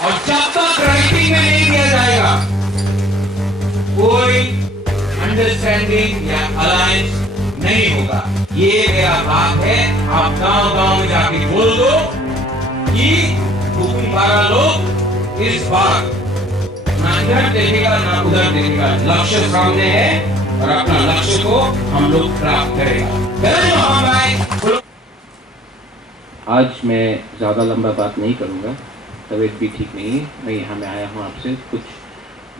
और जब तक राइटिंग में नहीं दिया जाएगा कोई अंडरस्टैंडिंग या अलायंस नहीं होगा। ये मेरा बात है, आप गांव गांव में जाके बोल दो कि तुम 12 लोग इस बार ना इधर देखेगा ना उधर देखेगा, लक्ष्य सामने है और अपना लक्ष्य को हम लोग प्राप्त करेगा। आज मैं ज़्यादा लंबा बात नहीं करूँगा, तबीयत भी ठीक नहीं है। मैं यहाँ में आया हूँ आपसे कुछ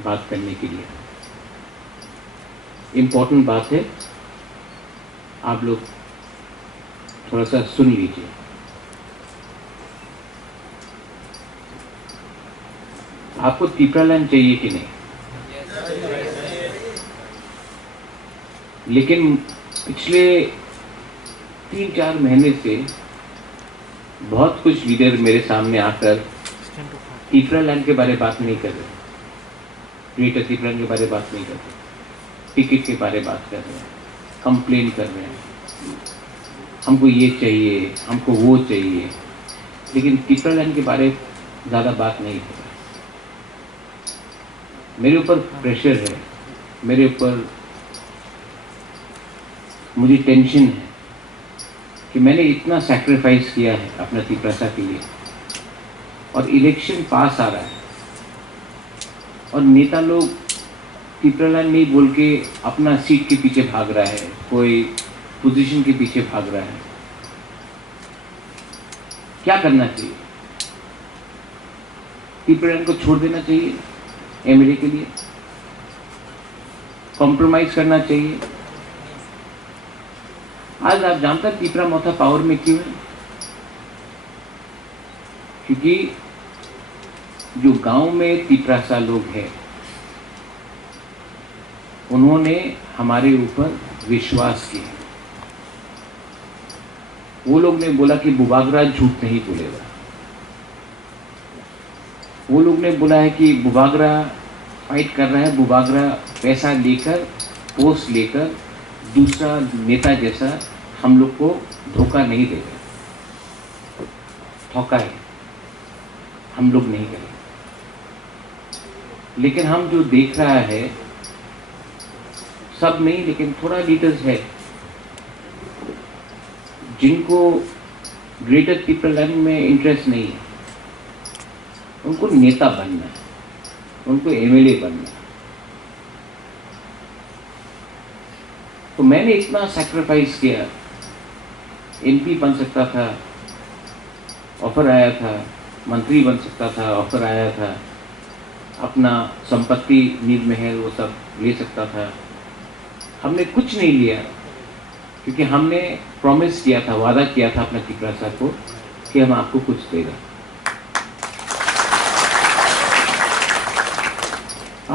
बात करने के लिए। इम्पोर्टेंट बात है, आप लोग थोड़ा सा सुन लीजिए। आपको तीपरालैंड चाहिए कि नहीं? लेकिन पिछले 3-4 महीने से बहुत कुछ लीडर मेरे सामने आकर तीपरालैंड के बारे में बात नहीं कर रहे, ग्रेटर तीपरालैंड के बारे में बात नहीं कर रहे, टिकट के बारे में बात कर रहे हैं, कंप्लेन कर रहे हैं, हमको ये चाहिए, हमको वो चाहिए, लेकिन तीपरालैंड के बारे में ज़्यादा बात नहीं हो रहा। मेरे ऊपर प्रेशर है, मेरे ऊपर मुझे टेंशन है कि मैंने इतना सैक्रिफाइस किया है अपना तीपरासा के लिए, और इलेक्शन पास आ रहा है और नेता लोग तीपरालैंड नहीं बोल के अपना सीट के पीछे भाग रहा है, कोई पोजीशन के पीछे भाग रहा है। क्या करना चाहिए? तीपरालैंड को छोड़ देना चाहिए एमएलए के लिए? कॉम्प्रोमाइज करना चाहिए? आज आप जानते हैं तीपरा मोथा पावर में क्यों है? क्योंकि जो गांव में तीपरासा लोग हैं, उन्होंने हमारे ऊपर विश्वास किया। वो लोग ने बोला कि बुबागरा झूठ नहीं बोलेगा। वो लोग ने बोला है कि बुबागरा फाइट कर रहा है, बुबागरा पैसा लेकर, पोस्ट लेकर दूसरा नेता जैसा हम लोग को धोखा नहीं देगा। धोखा है, हम लोग नहीं करेंगे। लेकिन हम जो देख रहा है, सब नहीं लेकिन थोड़ा लीडर्स है जिनको ग्रेटर तीपरालैंड में इंटरेस्ट नहीं है। उनको नेता बनना है, उनको एमएलए बनना है। तो मैंने इतना सैक्रिफाइस किया। एमपी बन सकता था, ऑफर आया था, मंत्री बन सकता था, ऑफर आया था, अपना संपत्ति नींव महल वो सब ले सकता था। हमने कुछ नहीं लिया क्योंकि हमने प्रॉमिस किया था, वादा किया था अपने तीपरासा को कि हम आपको कुछ देगा।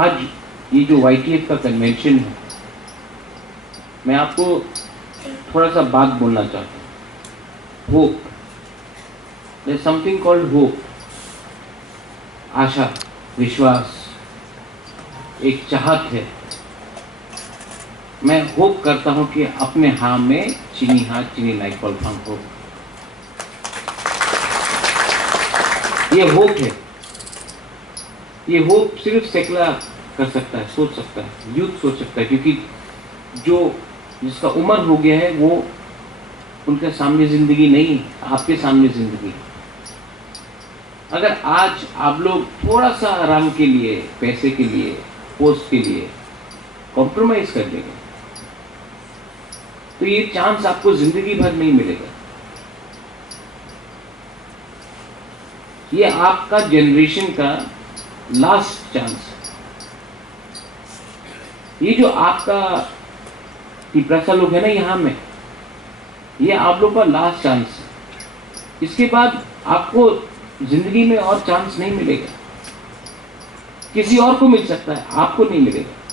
आज ये जो YTF का कन्वेंशन है, मैं आपको थोड़ा सा बात बोलना चाहता हूँ। Hope, there is something called hope. आशा, विश्वास, एक चाहत है। मैं होप करता हूं कि अपने हाथ में चीनी हाथ चीनी नाइकॉल फंक हो। ये होप है। ये होप सिर्फ सेकुलर कर सकता है, सोच सकता है, यूथ सोच सकता है, क्योंकि जो जिसका उम्र हो गया है वो उनके सामने जिंदगी नहीं, आपके सामने जिंदगी। अगर आज आप लोग थोड़ा सा आराम के लिए, पैसे के लिए, पोस्ट के लिए कॉम्प्रोमाइज कर देंगे तो ये चांस आपको जिंदगी भर नहीं मिलेगा। ये आपका जनरेशन का लास्ट चांस। ये जो आपका तीपरासा लोग है ना यहाँ में, ये आप लोग का लास्ट चांस है। इसके बाद आपको जिंदगी में और चांस नहीं मिलेगा। किसी और को मिल सकता है, आपको नहीं मिलेगा।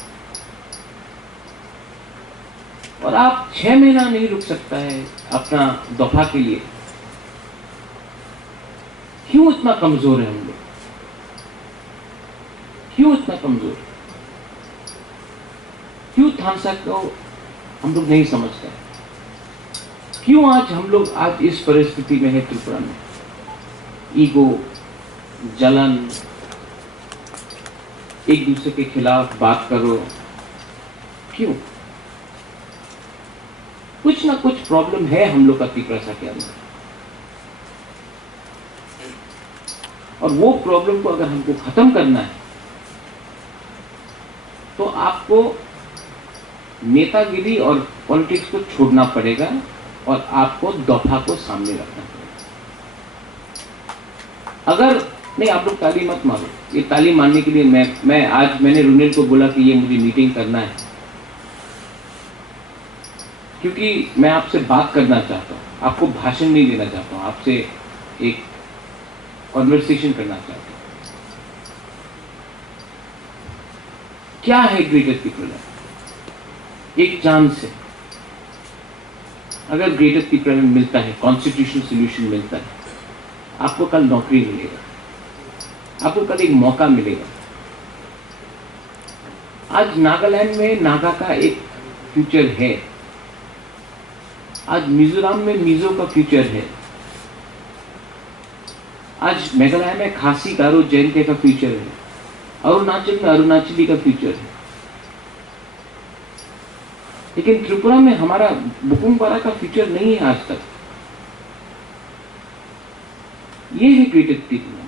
और आप 6 महीना नहीं रुक सकता है अपना दफा के लिए। क्यों इतना कमजोर है हम लोग? क्यों इतना कमजोर? क्यों थानसा को हम लोग नहीं समझते? क्यों आज हम लोग आज इस परिस्थिति में है त्रिपुरा में? ईगो, जलन, एक दूसरे के खिलाफ बात करो। क्यों? कुछ ना कुछ प्रॉब्लम है हम लोग का तिपरासा के अंदर, और वो प्रॉब्लम को अगर हमको खत्म करना है तो आपको नेतागिरी और पॉलिटिक्स को छोड़ना पड़ेगा और आपको दफा को सामने रखना पड़ेगा। अगर नहीं, आप लोग ताली मत मारो, ये ताली मारने के लिए मैंने रुनेल को बोला कि ये मुझे मीटिंग करना है, क्योंकि मैं आपसे बात करना चाहता हूँ, आपको भाषण नहीं देना चाहता हूँ, आपसे एक कॉन्वर्सेशन करना चाहता हूँ। क्या है ग्रेटर त्रिपुरा? एक चांस है। अगर ग्रेटर त्रिपुरा में मिलता है, कॉन्स्टिट्यूशनल सोल्यूशन मिलता है, आपको कल नौकरी मिलेगा, आपको कल एक मौका मिलेगा। आज नागालैंड में नागा का एक फ्यूचर है, आज मिजोरम में मिजो का फ्यूचर है, आज मेघालय में खासी गारो जैनते का फ्यूचर है, अरुणाचल में अरुणाचली का फ्यूचर है। लेकिन त्रिपुरा में हमारा बुकुमपारा का फ्यूचर नहीं है आज तक। ये है ग्रेटर त्रिपुरा।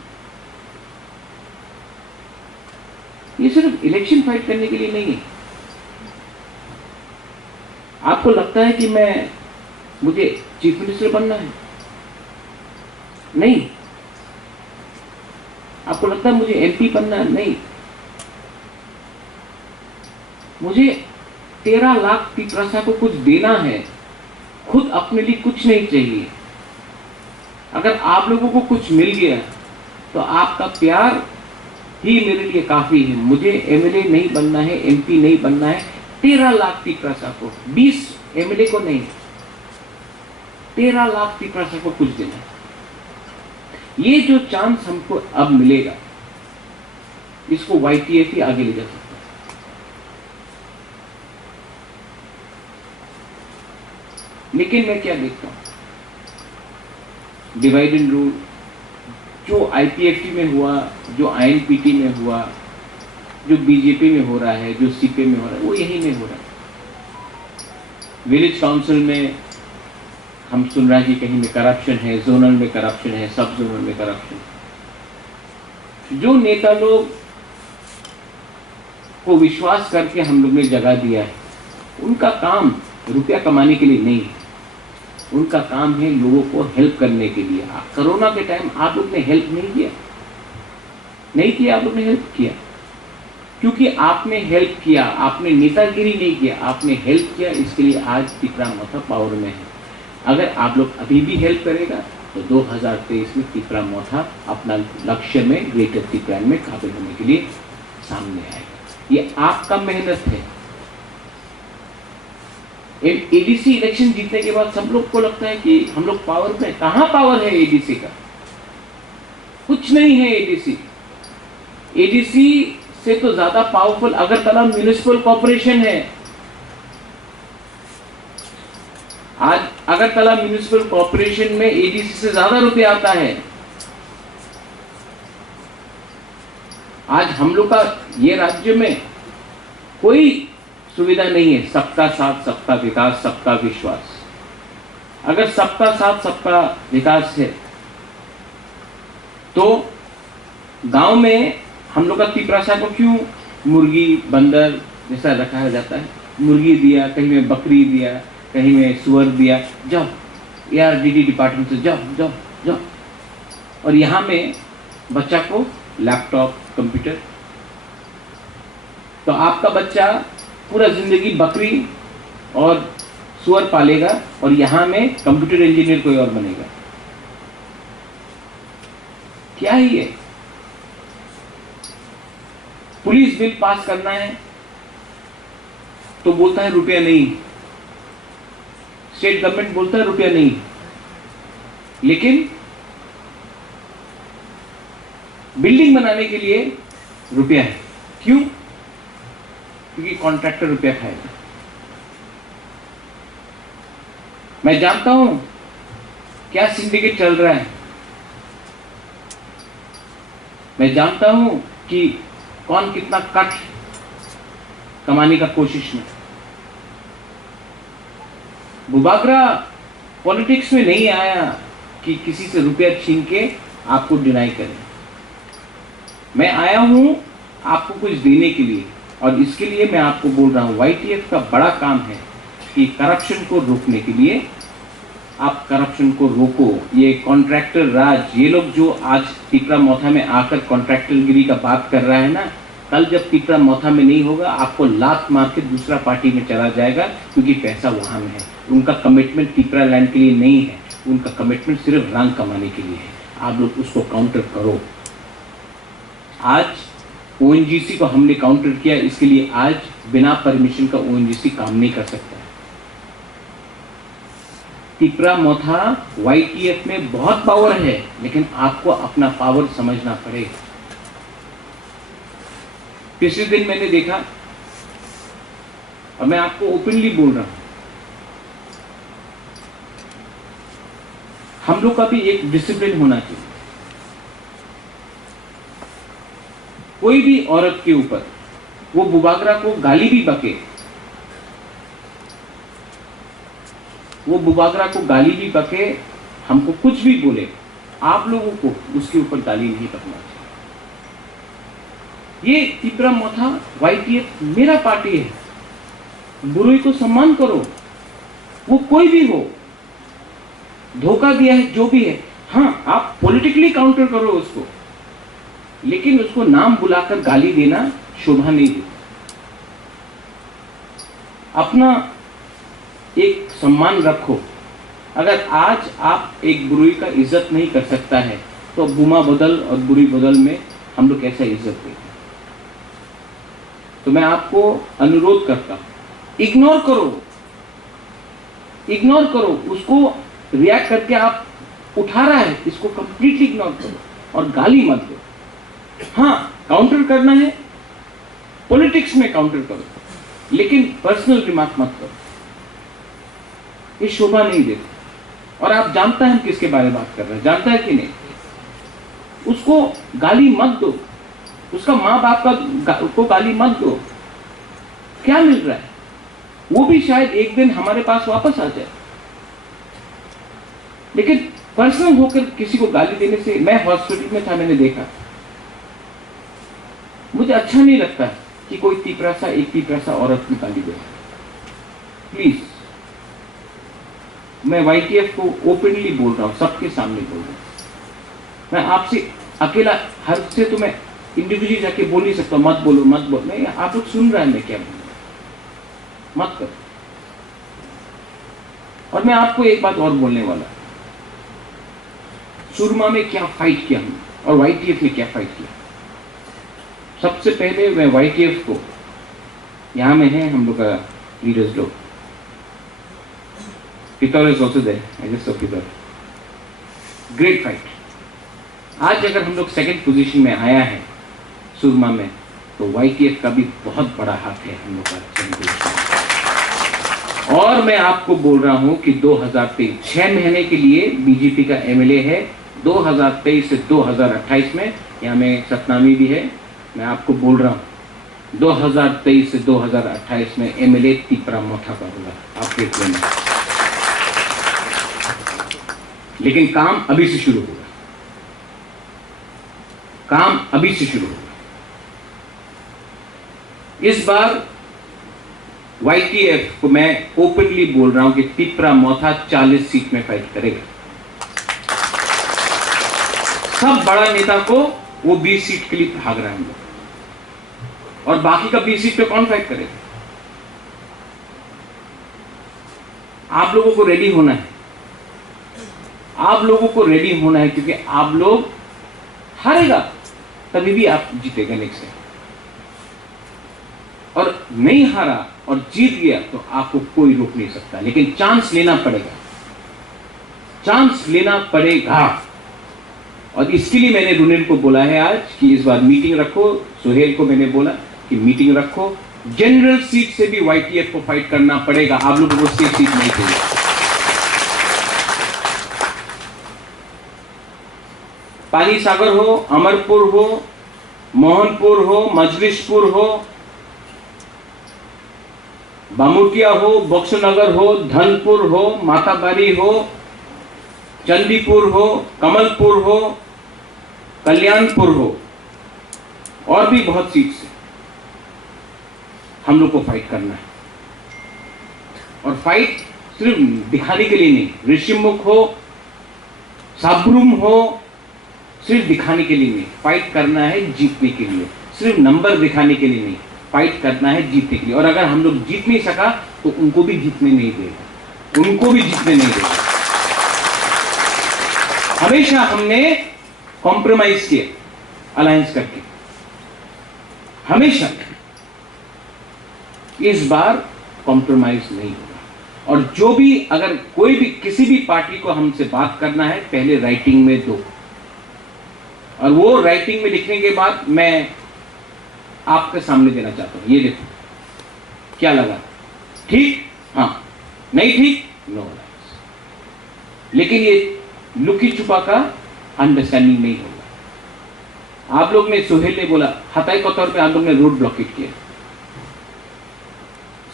ये सिर्फ इलेक्शन फाइट करने के लिए नहीं है। आपको लगता है कि मुझे चीफ मिनिस्टर बनना है? नहीं। आपको लगता है मुझे एमपी बनना है? नहीं। मुझे 13 लाख तिपरासा को कुछ देना है, खुद अपने लिए कुछ नहीं चाहिए। अगर आप लोगों को कुछ मिल गया तो आपका प्यार ही मेरे लिए काफी है। मुझे एमएलए नहीं बनना है, एमपी नहीं बनना है। 13 लाख तिपरासा को, 20 एमएलए को नहीं, 13 लाख तिपरासा को कुछ देना है। ये जो चांस हमको अब मिलेगा, इसको YTF ही आगे ले जा सकता है। लेकिन मैं क्या देखता हूं, डिवाइड एंड रूल जो IPFT में हुआ, जो INPT में हुआ, जो बीजेपी में हो रहा है, जो CPM में हो रहा है, वो यही में हो रहा है। विलेज काउंसिल में हम सुन रहे हैं कि कहीं में करप्शन है, जोनल में करप्शन है, सब जोनल में करप्शन है। जो नेता लोग को विश्वास करके हम लोग ने जगह दिया है, उनका काम रुपया कमाने के लिए नहीं है, उनका काम है लोगों को हेल्प करने के लिए। कोरोना के टाइम आप लोग ने हेल्प नहीं किया, आप लोग ने हेल्प किया, क्योंकि आपने हेल्प किया, आपने नेतागिरी नहीं किया, आपने हेल्प किया। इसके लिए आज त्रिपुरा मोथा पावर में है। अगर आप लोग अभी भी हेल्प करेगा तो 2023 में त्रिपुरा मोथा अपना लक्ष्य में ग्रेटर त्रिपुरा में काबिल होने के लिए सामने आएगा। ये आपका मेहनत है। ADC इलेक्शन जीतने के बाद सब लोग को लगता है कि हम लोग पावर में। कहां पावर है ADC का? कुछ नहीं है। ADC से तो ज्यादा पावरफुल अगरतला म्युनिसिपल कॉर्पोरेशन है। आज अगरतला म्युनिसिपल कॉर्पोरेशन में ADC से ज्यादा रुपया आता है। आज हम लोग का ये राज्य में कोई सुविधा नहीं है। सबका साथ, सबका विकास, सबका विश्वास। अगर सबका साथ, सबका विकास है तो गांव में हम लोग का तिपरासा को क्यों मुर्गी बंदर जैसा रखा जाता है? मुर्गी दिया, कहीं में बकरी दिया, कहीं में सुअर दिया, जाओ ARDD डिपार्टमेंट से जाओ। और यहाँ में बच्चा को लैपटॉप, कंप्यूटर। तो आपका बच्चा पूरा जिंदगी बकरी और सुअर पालेगा और यहाँ में कंप्यूटर इंजीनियर कोई और बनेगा। क्या है ये? पुलिस बिल पास करना है तो बोलता है रुपया नहीं, स्टेट गवर्नमेंट बोलता है रुपया नहीं, लेकिन बिल्डिंग बनाने के लिए रुपया है। क्यों? क्योंकि कॉन्ट्रैक्टर रुपया खाएगा। मैं जानता हूं क्या सिंडिकेट चल रहा है। मैं जानता हूं कि कौन कितना कट कमाने का कोशिश में। बुबागरा पॉलिटिक्स में नहीं आया कि किसी से रुपया छीन के आपको डिनाई करें। मैं आया हूं आपको कुछ देने के लिए, और इसके लिए मैं आपको बोल रहा हूं YTF का बड़ा काम है कि करप्शन को रोकने के लिए आप करप्शन को रोको। ये कॉन्ट्रैक्टर राज, ये लोग जो आज तिपरा मोथा में आकर कॉन्ट्रैक्टरगिरी का बात कर रहा है ना, कल जब तिपरा मोथा में नहीं होगा आपको लात मार के दूसरा पार्टी में चला जाएगा, क्योंकि पैसा वहां में है। उनका कमिटमेंट तिपरा लैंड के लिए नहीं है, उनका कमिटमेंट सिर्फ रंग कमाने के लिए है। आप लोग उसको काउंटर करो। आज ONGC को हमने काउंटर किया, इसके लिए आज बिना परमिशन का ONGC काम नहीं कर सकता है। तिपरा मोथा YTF में बहुत पावर है, लेकिन आपको अपना पावर समझना पड़ेगा। पिछले दिन मैंने देखा, और मैं आपको ओपनली बोल रहा हूं, हम लोग का भी एक डिसिप्लिन होना चाहिए। कोई भी औरत के ऊपर वो बुबागरा को गाली भी बके, वो बुबागरा को गाली भी बके, हमको कुछ भी बोले, आप लोगों को उसके ऊपर गाली नहीं बकना चाहिए। ये तिपरा मोथा YTF मेरा पार्टी है, बुराई को सम्मान करो, वो कोई भी हो, धोखा दिया है जो भी है। हाँ, आप पॉलिटिकली काउंटर करो उसको, लेकिन उसको नाम बुलाकर गाली देना शोभा नहीं देता। अपना एक सम्मान रखो। अगर आज आप एक बुरी का इज्जत नहीं कर सकता है, तो बुमा बदल और बुरी बदल में हम लोग कैसा इज्जत देंगे? तो मैं आपको अनुरोध करता हूं, इग्नोर करो, इग्नोर करो उसको। रिएक्ट करके आप उठा रहा है, इसको कंप्लीटली इग्नोर करो और गाली मत दो। हाँ, काउंटर करना है, पॉलिटिक्स में काउंटर करो, लेकिन पर्सनल रिमार्क मत करो, ये शोभा नहीं देता। और आप जानते हैं हम किसके बारे में बात कर रहे हैं, जानता है कि नहीं? उसको गाली मत दो, उसका माँ बाप का उसको गाली मत दो। क्या मिल रहा है? वो भी शायद एक दिन हमारे पास वापस आ जाए, लेकिन पर्सनल होकर किसी को गाली देने से, मैं हॉस्पिटल में था, मैंने देखा, मुझे अच्छा नहीं लगता कि कोई एक तिपरासा औरत को गाली दे। प्लीज, मैं YTF को ओपनली बोल रहा हूं, सबके सामने बोल रहा हूं। मैं आपसे अकेला, हर से तो मैं इंडिविजुअली जाके बोल नहीं सकता, मत बोलो मत बोलो। नहीं, आप लोग सुन रहे हैं मैं क्या बोल रहा हूं, मत करो। और मैं आपको एक बात और बोलने वाला, सुरमा में क्या फाइट किया हमने और YTF ने क्या फाइट किया। सबसे पहले मैं YTF को, यहां में है हम लोग का लीडर्स लोग, Pitor is also there, I just saw Pitor. Great fight. आज अगर हम लोग सेकंड पोजीशन में आया है सुरमा में, तो YTF का भी बहुत बड़ा हाथ है हम लोग का। और मैं आपको बोल रहा हूं कि 2023 6 महीने के लिए बीजेपी का MLA है, 2023 से 2028 में, यहाँ में सतनामी भी है। मैं आपको बोल रहा हूं 2023 से 2028 में MLA तिपरा मोथा का होगा आपके में। लेकिन काम अभी से शुरू होगा, काम अभी से शुरू होगा। इस बार YTF को मैं ओपनली बोल रहा हूं कि तिपरा मोथा 40 सीट में फाइट करेगा। सब बड़ा नेता को वो 20 सीट के लिए भाग रहे हैं, और बाकी का 20 सीट पे कौन फाइट करेगा? आप लोगों को रेडी होना है, आप लोगों को रेडी होना है, क्योंकि आप लोग हारेगा तभी भी आप जीतेगा नेक्स्ट टाइम, और नहीं हारा और जीत गया तो आपको कोई रोक नहीं सकता। लेकिन चांस लेना पड़ेगा, चांस लेना पड़ेगा। और इसके लिए मैंने रुनिल को बोला है आज कि इस बार मीटिंग रखो। सुहेल को मैंने बोला कि मीटिंग रखो, जनरल सीट से भी YTF को फाइट करना पड़ेगा। आप लोगों को स्टेट सीट नहीं चाहिए। पालीसागर हो, अमरपुर हो, मोहनपुर हो, मजलिसपुर हो, बामुटिया हो, बक्सनगर हो, धनपुर हो, माताबारी हो, चंदीपुर हो, कमलपुर हो, कल्याणपुर हो, और भी बहुत सीट्स है। हम लोग को फाइट करना है, और फाइट सिर्फ दिखाने के लिए नहीं, ऋषिमुख हो, साब्रुम हो, सिर्फ दिखाने के लिए नहीं, फाइट करना है जीतने के लिए। सिर्फ नंबर दिखाने के लिए नहीं, फाइट करना है जीतने के लिए। और अगर हम लोग जीत नहीं सका तो उनको भी जीतने नहीं देगा, उनको भी जीतने नहीं देगा। हमेशा हमने कॉम्प्रोमाइज किया अलायंस करके, हमेशा। इस बार कॉम्प्रोमाइज नहीं होगा। और जो भी, अगर कोई भी किसी भी पार्टी को हमसे बात करना है, पहले राइटिंग में दो, और वो राइटिंग में लिखने के बाद मैं आपके सामने देना चाहता हूं। ये देखो, क्या लगा, ठीक, हाँ, नहीं ठीक, नो। लेकिन ये लुकी छुपा का अंडरस्टैंडिंग नहीं होगा। आप लोग ने, सुहेल ने बोला, हताई के तौर पे आप लोग ने रोड ब्लॉकेट किया,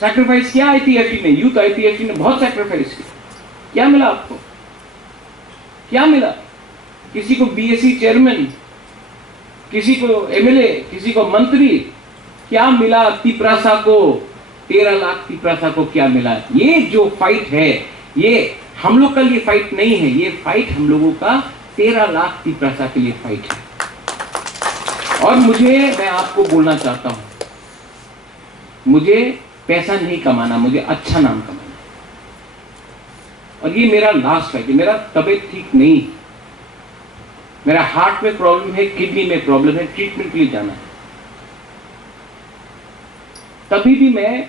सैक्रिफाइस किया आईपीएफटी ने, यूथ आईपीएफटी ने बहुत सैक्रिफाइस किया। क्या मिला आपको? क्या मिला? किसी को बीएससी चेयरमैन, किसी को एमएलए, किसी को मंत्री, क्या मिला? तिपरासा को 13 लाख तिपरासा को क्या मिला? ये जो फाइट है, ये हम लोग का लिए फाइट नहीं है, ये फाइट हम लोगों का 13 लाख तिपरासा के लिए फाइट है। और मैं आपको बोलना चाहता हूं, मुझे पैसा नहीं कमाना, मुझे अच्छा नाम कमाना। और ये मेरा लास्ट है कि मेरा तबीयत ठीक नहीं, मेरा हार्ट में प्रॉब्लम है, किडनी में प्रॉब्लम है, ट्रीटमेंट के लिए जाना है। तभी भी मैं,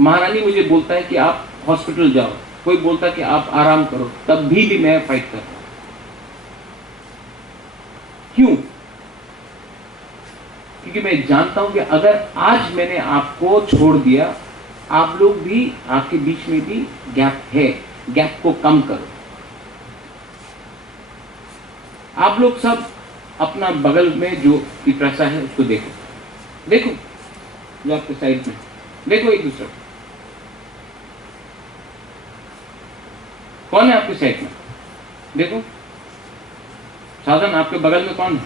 महारानी मुझे बोलता है कि आप हॉस्पिटल जाओ, कोई बोलता है कि आप आराम करो, तब भी मैं फाइट करता हूं। क्यों? क्योंकि मैं जानता हूं कि अगर आज मैंने आपको छोड़ दिया, आप लोग भी, आपके बीच में भी गैप है, गैप को कम करो। आप लोग सब अपना बगल में जो तिपरासा है उसको देखो, देखो जो आपके साइड में, देखो एक दूसरे को, कौन है आपके साइड में? देखो साधन, आपके बगल में कौन है?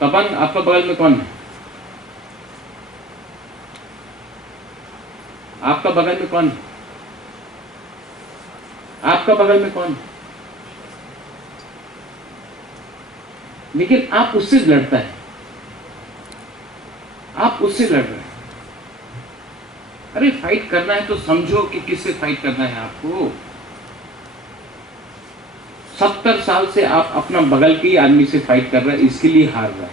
तपन, आपका बगल में कौन है? आपका बगल में कौन है? आपका बगल में कौन है? लेकिन आप उससे लड़ता है, आप उससे लड़ रहे हैं। अरे फाइट करना है तो समझो कि किससे फाइट करना है आपको। 70 साल से आप अपना बगल के ही आदमी से फाइट कर रहे हैं, इसके लिए हार रहा है।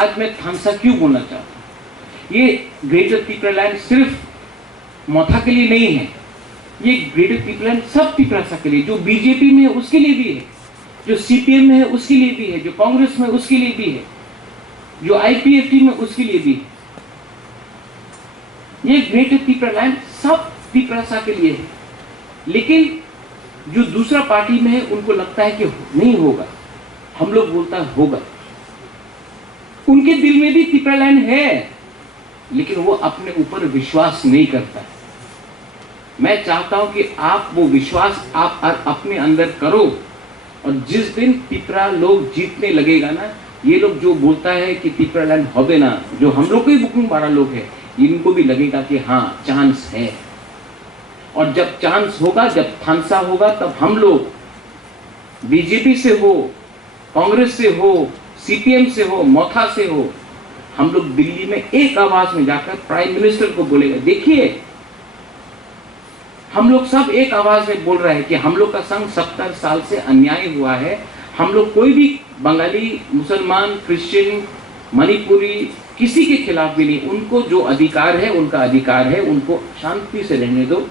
आज मैं थानसा क्यों बोलना चाहता हूं? ये ग्रेटर तिपरालैंड सिर्फ मोथा के लिए नहीं है, ये ग्रेटर तिपरालैंड सब तिपरासा के लिए, जो बीजेपी में है उसके लिए भी है, जो सीपीएम में है उसके लिए भी है, जो कांग्रेस में उसके लिए भी है, जो आईपीएफटी में उसके लिए भी है। ये ग्रेटर तिपरालैंड सब तिपरासा के लिए है। लेकिन जो दूसरा पार्टी में है उनको लगता है कि नहीं होगा, हम लोग बोलता है होगा। उनके दिल में भी तिपरालैंड है, लेकिन वो अपने ऊपर विश्वास नहीं करता है। मैं चाहता हूं कि आप वो विश्वास आप अपने अंदर करो, और जिस दिन तिपरा लोग जीतने लगेगा ना, ये लोग जो बोलता है कि तिपरालैंड होबे ना, जो हम लोग के बुकिंग वाला लोग है, इनको भी लगेगा कि हाँ चांस है। और जब चांस होगा, जब थानसा होगा, तब हम लोग बीजेपी से हो, कांग्रेस से हो, सीपीएम से हो, मोथा से हो, हम लोग दिल्ली में एक आवाज में जाकर प्राइम मिनिस्टर को बोलेगा, देखिए हम लोग सब एक आवाज में बोल रहे हैं कि हम लोग का संग 70 साल से अन्याय हुआ है। हम लोग कोई भी बंगाली, मुसलमान, क्रिश्चियन, मणिपुरी, किसी के खिलाफ भी नहीं। उनको जो अधिकार है उनका अधिकार है, उनको शांति से रहने दो।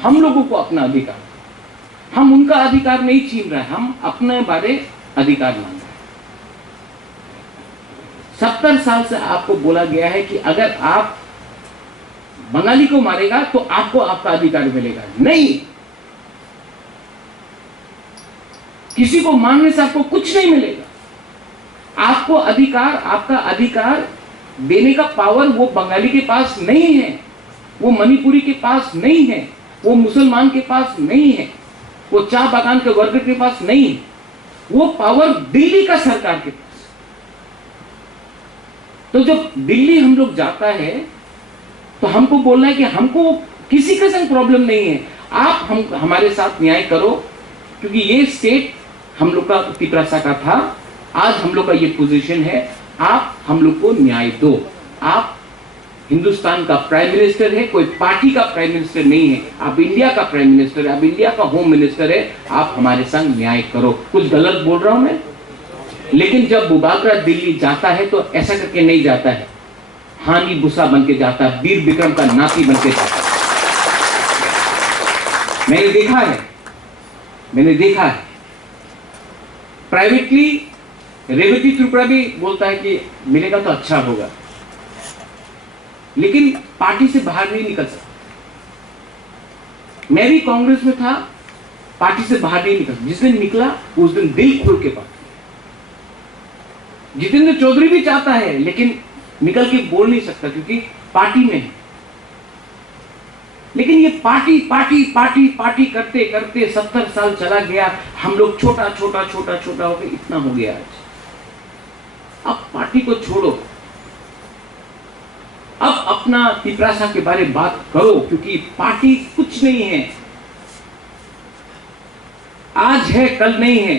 हम लोगों को अपना अधिकार, हम उनका अधिकार नहीं छीन रहे, हम अपने बारे अधिकार मांग रहे हैं। 70 साल से आपको बोला गया है कि अगर आप बंगाली को मारेगा तो आपको आपका अधिकार मिलेगा। नहीं, किसी को मारने से आपको कुछ नहीं मिलेगा। आपको अधिकार, आपका अधिकार देने का पावर वो बंगाली के पास नहीं है, वो मणिपुरी के पास नहीं है, वो मुसलमान के पास नहीं है, वो चाय बागान के वर्कर के पास नहीं है, वो पावर दिल्ली का सरकार के पास। तो जब दिल्ली हम लोग जाता है तो हमको बोलना है कि हमको किसी का संग प्रॉब्लम नहीं है, आप हमारे साथ न्याय करो, क्योंकि ये स्टेट हम लोग का तिपरासा का था, आज हम लोग का ये पोजीशन है, आप हम लोग को न्याय दो। आप हिंदुस्तान का प्राइम मिनिस्टर है, कोई पार्टी का प्राइम मिनिस्टर नहीं है, आप इंडिया का प्राइम मिनिस्टर है, आप इंडिया का होम मिनिस्टर है, आप हमारे संग न्याय करो। कुछ गलत बोल रहा हूं मैं? लेकिन जब बुबाकरा दिल्ली जाता है तो ऐसा करके नहीं जाता है, हानि भूसा बन के जाता है, वीर विक्रम का नाती बन के जाता है। मैंने देखा है प्राइवेटली। रेवती त्रिपुरा भी बोलता है कि मिलेगा तो अच्छा होगा, लेकिन पार्टी से बाहर नहीं निकल सकता। मैं भी कांग्रेस में था, पार्टी से बाहर नहीं निकल, जिस दिन निकला उस दिन दिल खोल के बात। जितेंद्र चौधरी भी चाहता है लेकिन निकल के बोल नहीं सकता क्योंकि पार्टी में है। लेकिन ये पार्टी पार्टी पार्टी पार्टी करते करते 70 साल चला गया, हम लोग छोटा छोटा छोटा छोटा हो गए, इतना हो गया आज। अब पार्टी को छोड़ो, अब अपना तिपरासा के बारे में बात करो, क्योंकि पार्टी कुछ नहीं है, आज है कल नहीं है।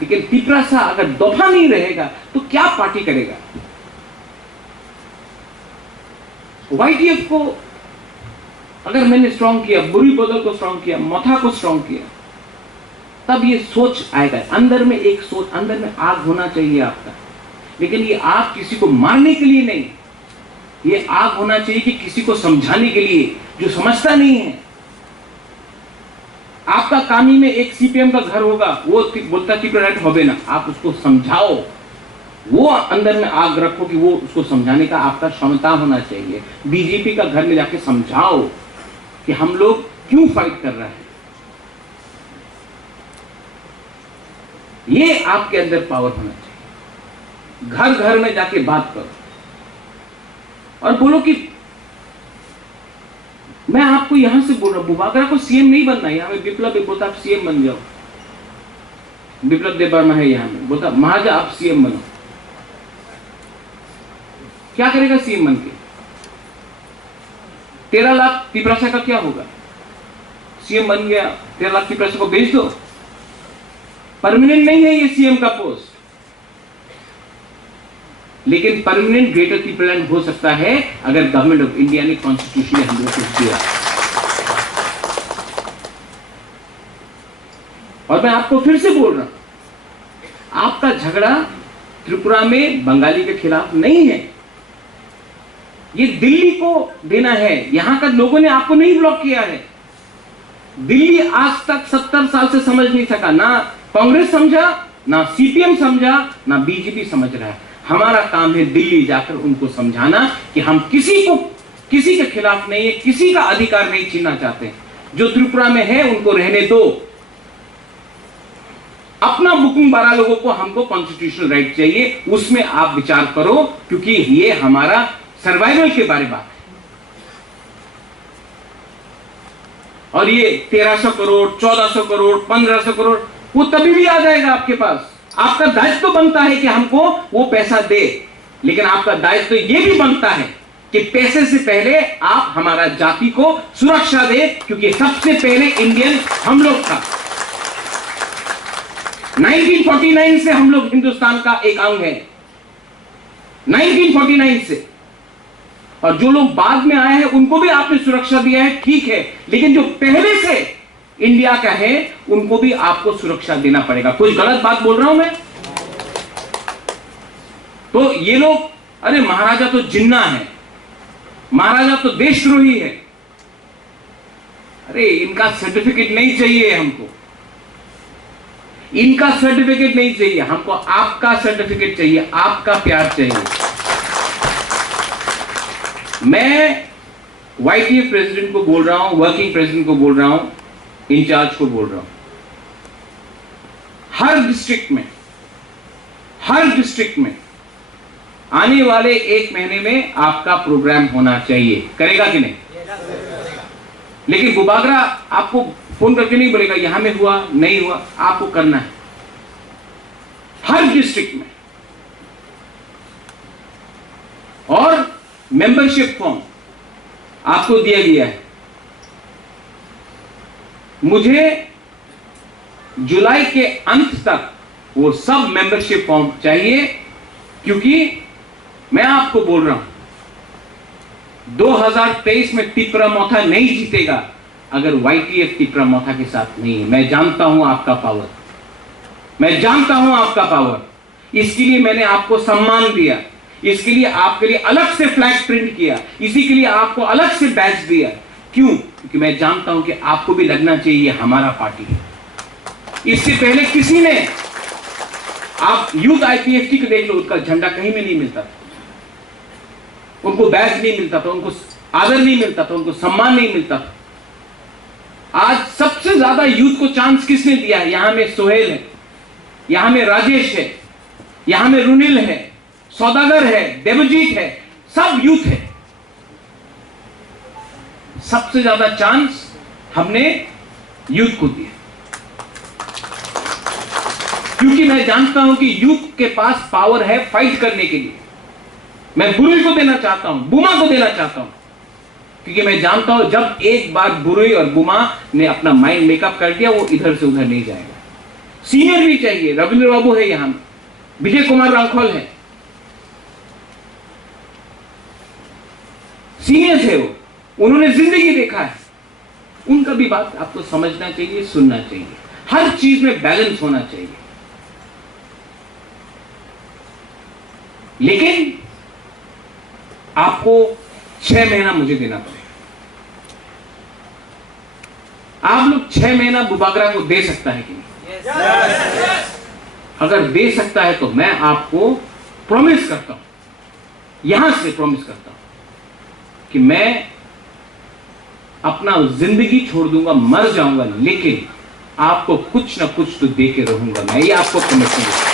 लेकिन तिपरासा अगर दफा नहीं रहेगा तो क्या पार्टी करेगा? YTF को अगर मैंने स्ट्रांग किया, बुरी बदल को स्ट्रांग किया, मथा को स्ट्रांग किया, तब ये सोच आएगा। अंदर में एक सोच, अंदर में आग होना चाहिए आपका, लेकिन ये आग किसी को मारने के लिए नहीं, ये आग होना चाहिए कि किसी को समझाने के लिए जो समझता नहीं है। आपका कामी में एक CPM का घर होगा, वो बोलता कि होबे ना, आप उसको समझाओ, वो अंदर में आग रखो कि वो उसको समझाने का आपका क्षमता होना चाहिए। बीजेपी का घर में जाके समझाओ कि हम लोग क्यों फाइट कर रहे हैं, ये आपके अंदर पावर होना चाहिए। घर घर में जाके बात करो और बोलो कि मैं आपको यहां से बोल रहा हूं, बुबाकरा को CM नहीं बनना है। यहां में विप्लव बोलता आप CM बन जाओ, विप्लव देव वर्मा है यहां में, बोलता महाजा आप CM बनो। क्या करेगा CM बन के? 13 लाख तिपरासा का क्या होगा? CM बन गया, 13 लाख तिपरासा को भेज दो। परमानेंट नहीं है ये CM का पोस्ट, लेकिन परमानेंट ग्रेटर त्रिपुरालैंड हो सकता है अगर गवर्नमेंट ऑफ इंडिया ने कॉन्स्टिट्यूशन में हम लोग को दिया। और मैं आपको फिर से बोल रहा हूं, आपका झगड़ा त्रिपुरा में बंगाली के खिलाफ नहीं है, ये दिल्ली को देना है। यहां का लोगों ने आपको नहीं ब्लॉक किया है। दिल्ली आज तक 70 साल से समझ नहीं सका, ना कांग्रेस समझा, ना CPM समझा, ना बीजेपी समझ रहा है। हमारा काम है दिल्ली जाकर उनको समझाना कि हम किसी के खिलाफ नहीं है, किसी का अधिकार नहीं छीनना चाहते। जो त्रिपुरा में है उनको रहने दो, अपना बुकिंग 12 लोगों को हमको कॉन्स्टिट्यूशनल राइट चाहिए, उसमें आप विचार करो, क्योंकि ये हमारा सर्वाइवल के बारे बात है। और ये 1300 करोड़, 1400 करोड़, 1500 करोड़ वो तभी भी आ जाएगा आपके पास। आपका दायित्व तो बनता है कि हमको वो पैसा दे, लेकिन आपका दायित्व तो ये भी बनता है कि पैसे से पहले आप हमारा जाति को सुरक्षा दे, क्योंकि सबसे पहले इंडियन हम लोग था। 1949 से हम लोग हिंदुस्तान का एक अंग है, 1949 से। और जो लोग बाद में आए हैं उनको भी आपने सुरक्षा दिया है, ठीक है, लेकिन जो पहले से इंडिया का है उनको भी आपको सुरक्षा देना पड़ेगा। कुछ गलत बात बोल रहा हूं मैं? तो ये लोग, अरे महाराजा तो जिन्ना है, महाराजा तो देशद्रोही है, अरे इनका सर्टिफिकेट नहीं चाहिए हमको, इनका सर्टिफिकेट नहीं चाहिए हमको, आपका सर्टिफिकेट चाहिए, आपका प्यार चाहिए। मैं YTF प्रेसिडेंट को बोल रहा हूं, वर्किंग प्रेसिडेंट को बोल रहा हूं, इंचार्ज को बोल रहा हूं, हर डिस्ट्रिक्ट में आने वाले 1 महीने में आपका प्रोग्राम होना चाहिए। करेगा कि नहीं? लेकिन बुबागरा आपको फोन करके नहीं बोलेगा यहां में हुआ नहीं हुआ, आपको करना है हर डिस्ट्रिक्ट में। और मेंबरशिप फॉर्म आपको दिया गया है। मुझे जुलाई के अंत तक वो सब मेंबरशिप फॉर्म चाहिए, क्योंकि मैं आपको बोल रहा हूं 2023 में तिपरामोथा नहीं जीतेगा अगर YTF तिपरामोथा के साथ नहीं है। मैं जानता हूं आपका पावर, मैं जानता हूं आपका पावर। इसके लिए मैंने आपको सम्मान दिया, इसके लिए आपके लिए अलग से फ्लैग प्रिंट किया, इसी के लिए आपको अलग से बैच दिया। क्यों? क्योंकि मैं जानता हूं कि आपको भी लगना चाहिए हमारा पार्टी है। इससे पहले किसी ने, आप यूथ IPFT को देख लो, उसका झंडा कहीं में नहीं मिलता था, उनको बैच नहीं मिलता था, उनको आदर नहीं मिलता था, उनको सम्मान नहीं मिलता था। आज सबसे ज्यादा यूथ को चांस किसने दिया है? यहां में सोहेल है, यहां में राजेश है, यहां में रुनिल है, सौदागर है, देवजीत है, सब यूथ है। सबसे ज्यादा चांस हमने यूथ को दिया, क्योंकि मैं जानता हूं कि यूथ के पास पावर है फाइट करने के लिए। मैं बुरुई को देना चाहता हूं, बुमा को देना चाहता हूं, क्योंकि मैं जानता हूं जब एक बार बुरुई और बुमा ने अपना माइंड मेकअप कर दिया, वो इधर से उधर नहीं जाएगा। सीनियर भी चाहिए, रविंद्र बाबू है यहां, विजय कुमार रांखोल है, सीनियर्स है वो, उन्होंने जिंदगी देखा है। उनका भी बात आपको समझना चाहिए, सुनना चाहिए। हर चीज में बैलेंस होना चाहिए। लेकिन आपको 6 महीना मुझे देना पड़ेगा। आप लोग 6 महीना बुबागरा को दे सकता है कि नहीं? अगर दे सकता है तो मैं आपको प्रॉमिस करता हूं, यहां से प्रॉमिस करता हूं कि मैं अपना जिंदगी छोड़ दूंगा, मर जाऊंगा, लेकिन आपको कुछ ना कुछ तो दे के रहूंगा। मैं ये आपको कमिटमेंट देता हूं।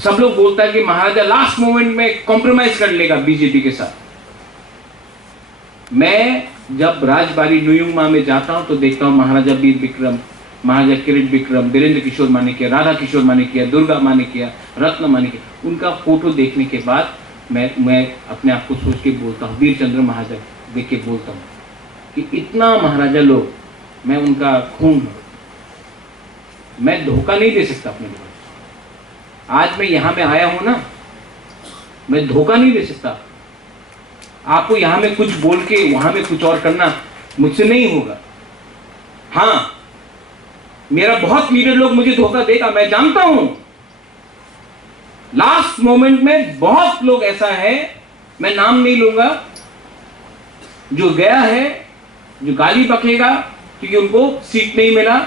सब लोग बोलता है कि महाराजा लास्ट मोमेंट में कॉम्प्रोमाइज कर लेगा बीजेपी के साथ। मैं जब राजबाड़ी नुयुमा में जाता हूं तो देखता हूं महाराजा वीर विक्रम, महाराजा किरीट विक्रम, वीरेंद्र किशोर मानिकिया, राधा किशोर मानिकिया, दुर्गा मानिकिया, रत्न मानिकिया, उनका फोटो देखने के बाद मैं अपने आप को सोच के बोलता हूँ, वीर चंद्र महाराजा देख के बोलता हूँ कि इतना महाराजा लोग, मैं उनका खून हूं, मैं धोखा नहीं दे सकता अपने लोगों को। आज मैं यहां में आया हूं ना, मैं धोखा नहीं दे सकता आपको। यहां में कुछ बोल के वहां में कुछ और करना मुझसे नहीं होगा। हां, मेरा बहुत लीडर लोग मुझे धोखा देगा, मैं जानता हूं। लास्ट मोमेंट में बहुत लोग ऐसा है, मैं नाम नहीं लूंगा, जो गया है, जो गाली बकेगा क्योंकि उनको सीट नहीं मिला,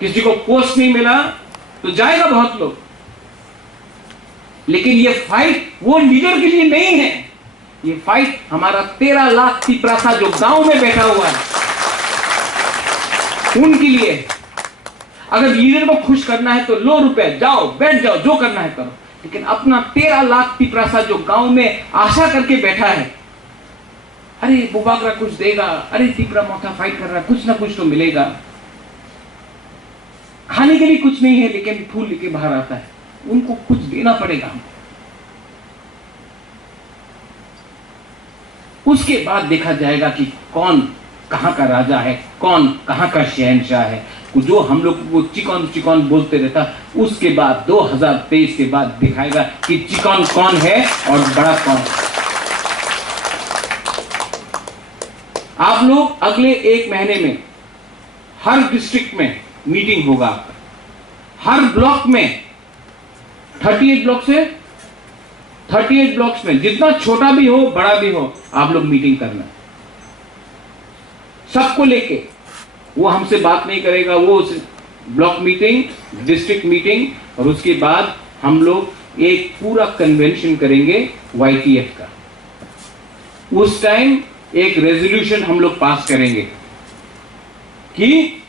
किसी को पोस्ट नहीं मिला, तो जाएगा बहुत लोग। लेकिन ये फाइट वो लीडर के लिए नहीं है, ये फाइट हमारा 13 लाख तिपरासा जो गांव में बैठा हुआ है उनके लिए। अगर लीडर को खुश करना है तो लो रुपए, जाओ बैठ जाओ, जो करना है करो, लेकिन अपना 13 लाख तिपरासा जो गांव में आशा करके बैठा है, अरे बुबागरा कुछ देगा, अरे तिपरामोथा फाइट कर रहा है, कुछ ना कुछ तो मिलेगा। खाने के लिए कुछ नहीं है लेकिन फूल लेके बाहर आता है, उनको कुछ देना पड़ेगा हमको। उसके बाद देखा जाएगा कि कौन कहां का राजा है, कौन कहां का शहंशाह है। जो हम लोग वो चिकन चिकन बोलते रहता, उसके बाद 2023 के बाद दिखाएगा कि चिकन कौन है और बड़ा कौन है। आप लोग अगले 1 महीने में हर डिस्ट्रिक्ट में मीटिंग होगा आपका, हर ब्लॉक में 38 ब्लॉक से 38 ब्लॉक्स में, जितना छोटा भी हो बड़ा भी हो, आप लोग मीटिंग करना सबको लेके। वो हमसे बात नहीं करेगा, वो ब्लॉक मीटिंग, डिस्ट्रिक्ट मीटिंग, और उसके बाद हम लोग एक पूरा कन्वेंशन करेंगे YTF का। उस टाइम एक रेजोल्यूशन हम लोग पास करेंगे कि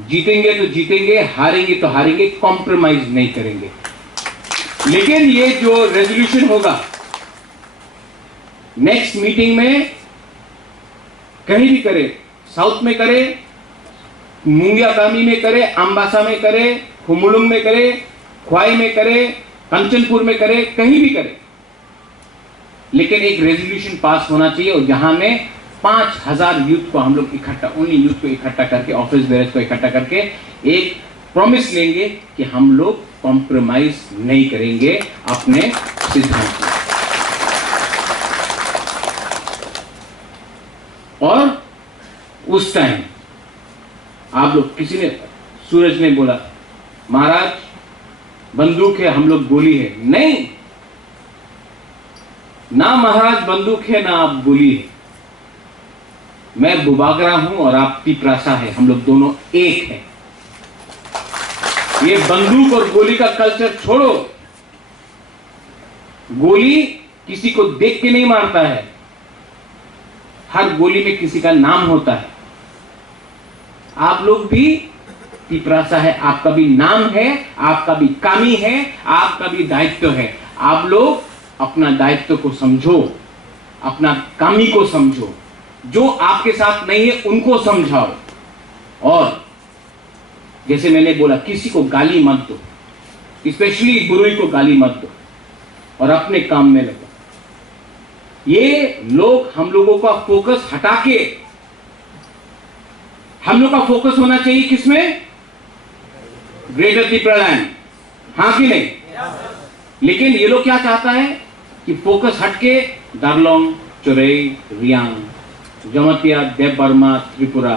जीतेंगे तो जीतेंगे, हारेंगे तो हारेंगे, कॉम्प्रोमाइज नहीं करेंगे। लेकिन ये जो रेजोल्यूशन होगा नेक्स्ट मीटिंग में कहीं भी करे, साउथ में करे, मुंगियाकामी में करे, अंबासा में करे, खुमुलुंग में करे, ख्वाई में करे, कंचनपुर में करे, कहीं भी करे, लेकिन एक रेजोल्यूशन पास होना चाहिए और जहां में 5000 यूथ को हम लोग इकट्ठा, उन्हीं यूथ को इकट्ठा करके, ऑफिस बेयर्स को इकट्ठा करके एक प्रॉमिस लेंगे कि हम लोग कॉम्प्रोमाइज नहीं करेंगे अपने सिद्धांत में। और उस टाइम आप लोग, किसी ने, सूरज ने बोला महाराज बंदूक है, हम लोग गोली है। नहीं, ना महाराज बंदूक है, ना आप गोली है। मैं बुबागरा हूं और आप पिपरासा है, हम लोग दोनों एक हैं। ये बंदूक और गोली का कल्चर छोड़ो। गोली किसी को देख के नहीं मारता है, हर गोली में किसी का नाम होता है। आप लोग भी पिपरासा है, आपका भी नाम है, आपका भी कामी है, आपका भी दायित्व है। आप लोग अपना दायित्व को समझो, अपना कामी को समझो, जो आपके साथ नहीं है उनको समझाओ। और जैसे मैंने बोला, किसी को गाली मत दो, स्पेशली बुरुई को गाली मत दो, और अपने काम में लगो। ये लोग हम लोगों का फोकस हटा के, हम लोग का फोकस होना चाहिए किसमें? ग्रेटर त्रिपुरालैंड, हाँ कि नहीं? लेकिन ये लोग क्या चाहता है कि फोकस हटके दार्लोंग, चोरई, रियांग, जमतिया, देवबर्मा, त्रिपुरा,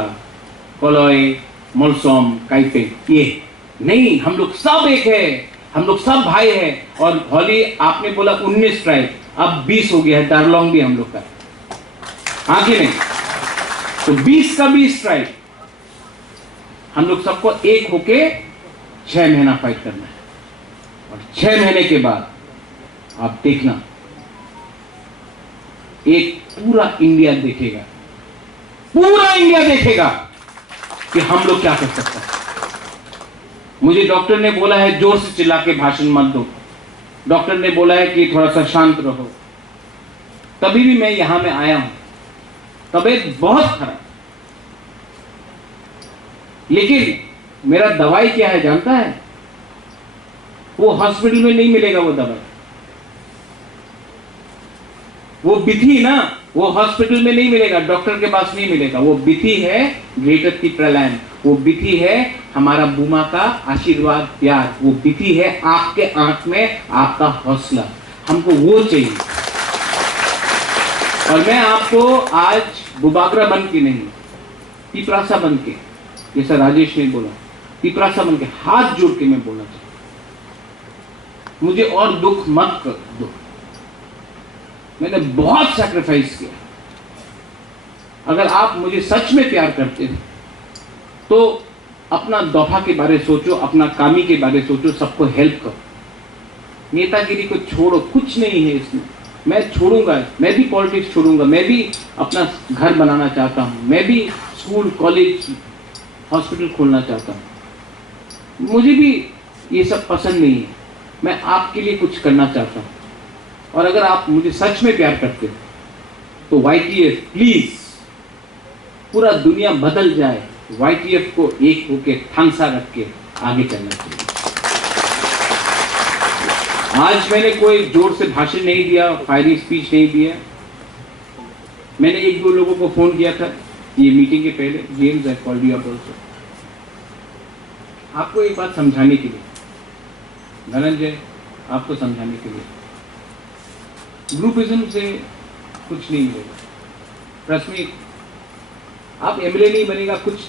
कोलोई, मोलसोम, काइपे, ये नहीं, हम लोग सब एक है, हम लोग सब भाई है। और होली आपने बोला 19 ट्राइब, अब 20 हो गया है, दार्लोंग भी हम लोग का, हाँ कि नहीं? तो 20 का 20 ट्राइब, हम लोग सबको एक होके 6 महीना फाइट करना है। और 6 महीने के बाद आप देखना, एक पूरा इंडिया देखेगा, पूरा इंडिया देखेगा कि हम लोग क्या कर सकते हैं। मुझे डॉक्टर ने बोला है जोर से चिल्ला के भाषण मत दो, डॉक्टर ने बोला है कि थोड़ा सा शांत रहो, तभी भी मैं यहां में आया हूं। तबीयत बहुत खराब, लेकिन मेरा दवाई क्या है जानता है? वो हॉस्पिटल में नहीं मिलेगा, वो दवाई, वो विधि ना, वो हॉस्पिटल में नहीं मिलेगा, डॉक्टर के पास नहीं मिलेगा। वो विधि है ग्रेटर त्रिपुरालैंड, वो विधि है हमारा बुमा का आशीर्वाद, प्यार, वो विधि है आपके आंख में आपका हौसला, हमको वो चाहिए। और मैं आपको आज बुबागरा बन के नहीं, पिपरासा बन के, जैसा राजेश ने बोला, पिपरासा बन के हाथ जोड़ के मैं बोलना चाहता हूं, मुझे और दुख मत कर दो। मैंने बहुत सैक्रिफाइस किया। अगर आप मुझे सच में प्यार करते हैं तो अपना दोफा के बारे सोचो, अपना कामी के बारे सोचो, सबको हेल्प करो। नेतागिरी को छोड़ो, कुछ नहीं है इसमें। मैं छोड़ूंगा, मैं भी पॉलिटिक्स छोड़ूंगा, मैं भी अपना घर बनाना चाहता हूं, मैं भी स्कूल, कॉलेज, हॉस्पिटल खोलना चाहता हूं। मुझे भी ये सब पसंद नहीं है, मैं आपके लिए कुछ करना चाहता हूं। और अगर आप मुझे सच में प्यार करते हो तो YTF प्लीज, पूरा दुनिया बदल जाए, YTF को एक होके थांसा रख के आगे चलना चाहिए। आज मैंने कोई जोर से भाषण नहीं दिया, फायरिंग स्पीच नहीं दिया। मैंने 1-2 लोगों को फोन किया था ये मीटिंग के पहले, James I called you up also, आपको एक बात समझाने के लिए, धनंजय आपको समझाने के लिए, ग्रुपिज्म से कुछ नहीं मिलेगा। ट्रस्ट मी, आप MLA नहीं बनेगा, कुछ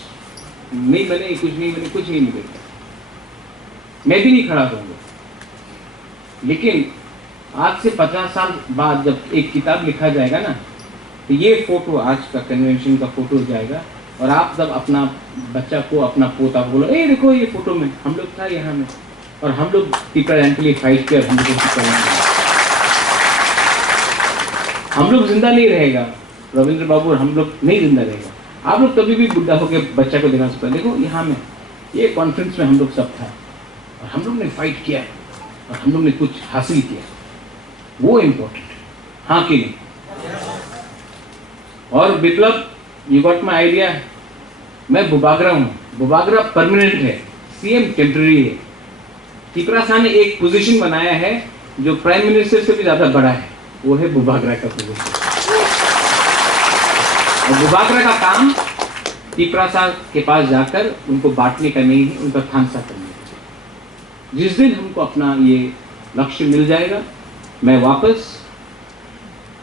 नहीं बने, कुछ नहीं बने, कुछ नहीं मिलेगा। मैं भी नहीं खड़ा करूंगा। लेकिन आज से 50 साल बाद जब एक किताब लिखा जाएगा ना, तो ये फोटो आज का कन्वेंशन का फोटो जाएगा, और आप जब अपना बच्चा को, अपना पोता को बोलो, ए देखो ये फोटो में हम लोग था यहाँ में, और हम लोग त्रिपुरालैंड के लिए फाइट कर, हम लोग जिंदा नहीं रहेगा, रविंद्र बाबू हम लोग नहीं जिंदा रहेगा। आप लोग कभी भी बुढ़ा होकर बच्चा को देखना सकते, देखो यहाँ में ये कॉन्फ्रेंस में हम लोग सब था और हम लोग ने फाइट किया है और हम लोग ने कुछ हासिल किया, वो इम्पोर्टेंट है, हाँ कि नहीं? और विप्लव, यू गॉट माई आइडिया, मैं बुबागरा हूँ, बुबागरा परमानेंट है, सीएम टेम्पररी है। तिपरासा ने एक पोजीशन बनाया है जो प्राइम मिनिस्टर से भी ज्यादा बड़ा है, वो है बुबागरा का पोजीशन। और बुबागरा का काम तिपरासा के पास जाकर उनको बांटने का नहीं है, उनका खांसा करने का। जिस दिन हमको अपना ये लक्ष्य मिल जाएगा, मैं वापस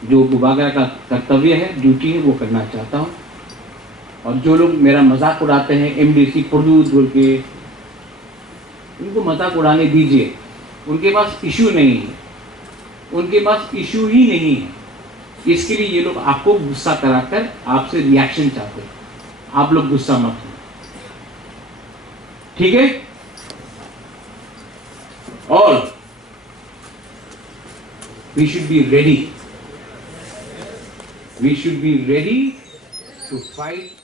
जो बुबागरा का कर्तव्य है, ड्यूटी है, वो करना चाहता हूँ। और जो लोग मेरा मजाक उड़ाते हैं एमडीसी प्रोड्यूस बोल के, उनको मजाक उड़ाने दीजिए, उनके पास इशू नहीं है, उनके पास इशू ही नहीं है। इसके लिए ये लोग आपको गुस्सा कराकर आपसे रिएक्शन चाहते हैं, आप लोग गुस्सा मत हो, ठीक है? और we should be ready to fight